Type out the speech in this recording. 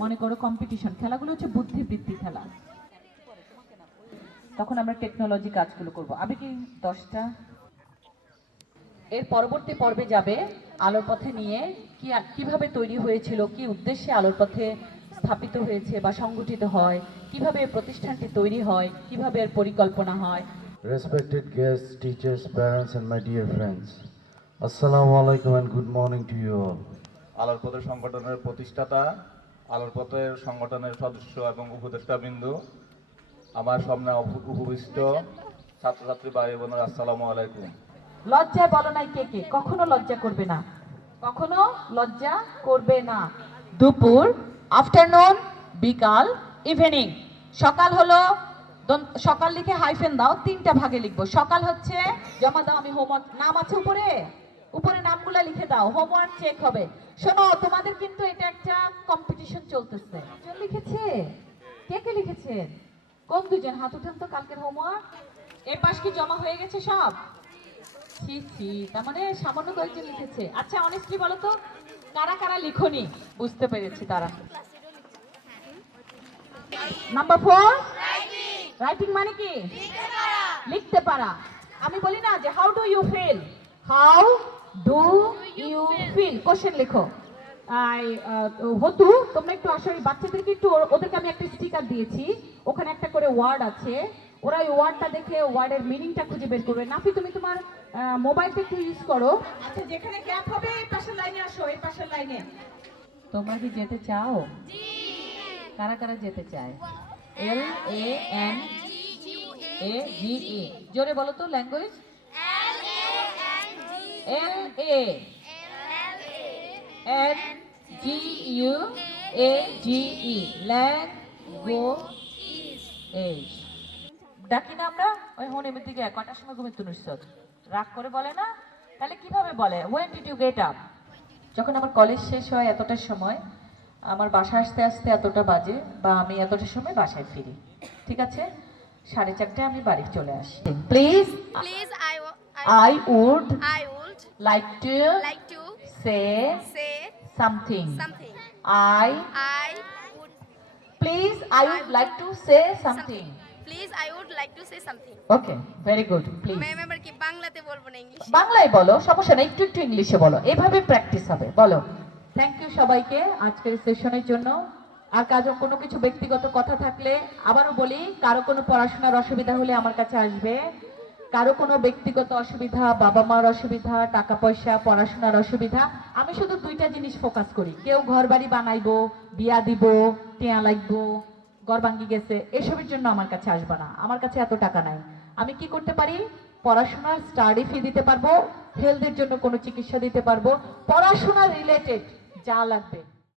মনে করো কম্পিটিশন খেলাগুলো হচ্ছে বুদ্ধিবৃত্তি খেলা, তখন আমরা টেকনোলজি কাজগুলো করব। আবে কি 10টা এর পরবর্তী পর্বে যাবে আলোর পথে নিয়ে কিভাবে তৈরি হয়েছিল, কি উদ্দেশ্যে আলোর পথে স্থাপিত হয়েছে বা সংগঠিত হয়, কিভাবে এই প্রতিষ্ঠানটি তৈরি হয়, কিভাবে এর পরিকল্পনা হয়। Respected guests, teachers, parents and my dear friends, Assalamu alaikum and good morning to you all. আলোর পথের সংগঠনের প্রতিষ্ঠাতা, আলোর পথের সংগঠনের সদস্য এবং উপদেষ্টাবৃন্দ, আমার সামনে উপবিষ্ট ছাত্রছাত্রী ভাই বোনেরা, আসসালামু আলাইকুম। লজ্জায় বলো নাই কে কে কখনো লজ্জা করবে না, কখনো লজ্জা করবে না। দুপুর, আফটারনুন, বিকাল, ইভিনিং। সকাল হলো সকাল লিখে হাইফেন দাও, 3টা ভাগে লিখবো। সকাল হচ্ছে জমা দাও, আমি হোমওয়ার্ক, নাম আছে উপরে, উপরে নামগুলো লিখে দাও, হোমওয়ার্ক চেক হবে। শোনো, তোমাদের কিন্তু এটা একটা কম্পিটিশন চলতেছে। জন লিখেছে? কে কে লিখেছেন? কোন দুজন? হাত উঠান তো। কালকের হোমওয়ার্ক এ পাশ কি জমা হয়ে গেছে সব? ছি ছি, তার মানে সামান্য কয়েকজন লিখেছে। আচ্ছা অনেস্টলি বলো তো, কারা কারা লিখনি? বুঝতে পেরেছি তারা। নাম্বার 4, রাইটিং মানে কি? লিখতে পারা। আমি বলি না যে how do you feel, how do you feel, question লেখো। হতু, তোমরা একটু আসলে বাচ্চাদেরকে একটু, ওদেরকে আমি একটা স্টিকার দিয়েছি, ওখানে একটা করে ওয়ার্ড আছে, ওরা ওই ওয়ার্ডটা দেখে ওয়ার্ডের মিনিংটা খুঁজে বের করবে। নাফি, তুমি তোমার মোবাইলটা একটু ইউজ করো। আচ্ছা, যেখানে গ্যাপ হবে এই পাশের লাইনে আসো, এই পাশের লাইনে। তোমরা কি যেতে চাও? কারা কারা যেতে চায়? LANGUAGE, জোরে বলো তো। Language LANGUAGE, language. ডাকি না আমরা ওই হনিমের দিকে, কটার সময় ঘুমিয়ে তুনুসত রাগ করে বলে না, তাহলে কিভাবে বলে? when did you get up? যখন আমার কলেজ শেষ হয় এতটার সময়, আমার বাসা আসতে আসতে এতটা বাজে, বা আমি এতটার সময় বাসায় ফিরি, ঠিক আছে? 4:30 আমি বাড়ি চলে আসি। Please I would like to say something. I would like to say something. Okay, very good. Please. Ma'am এবার কি বাংলাতে বলবো না ইংলিশে? বাংলায় বলো, সমস্যা নেই, একটু একটু ইংলিশে বলো, এভাবে প্র্যাকটিস হবে। বলো। থ্যাংক ইউ সবাইকে আজকের সেশনের জন্য। আর কারো কোনো কিছু ব্যক্তিগত কথা থাকলে আবারও বলি, কারো কোনো পড়াশোনার অসুবিধা হলে আমার কাছে আসবে। কারো কোনো ব্যক্তিগত অসুবিধা, বাবা মার অসুবিধা, টাকা পয়সা, পড়াশোনার অসুবিধা, আমি শুধু 2টা জিনিস ফোকাস করি। কেউ ঘর বাড়ি বানাইবো, বিয়া দিব, টিয়া লাগবো, ঘর ভাঙ্গি গেছে, এসবের জন্য আমার কাছে আসবে না। আমার কাছে এত টাকা নাই। আমি কি করতে পারি? পড়াশোনার স্টাডি ফি দিতে পারবো, হেলথের জন্য কোনো চিকিৎসা দিতে পারবো, পড়াশোনা রিলেটেড যা লাগবে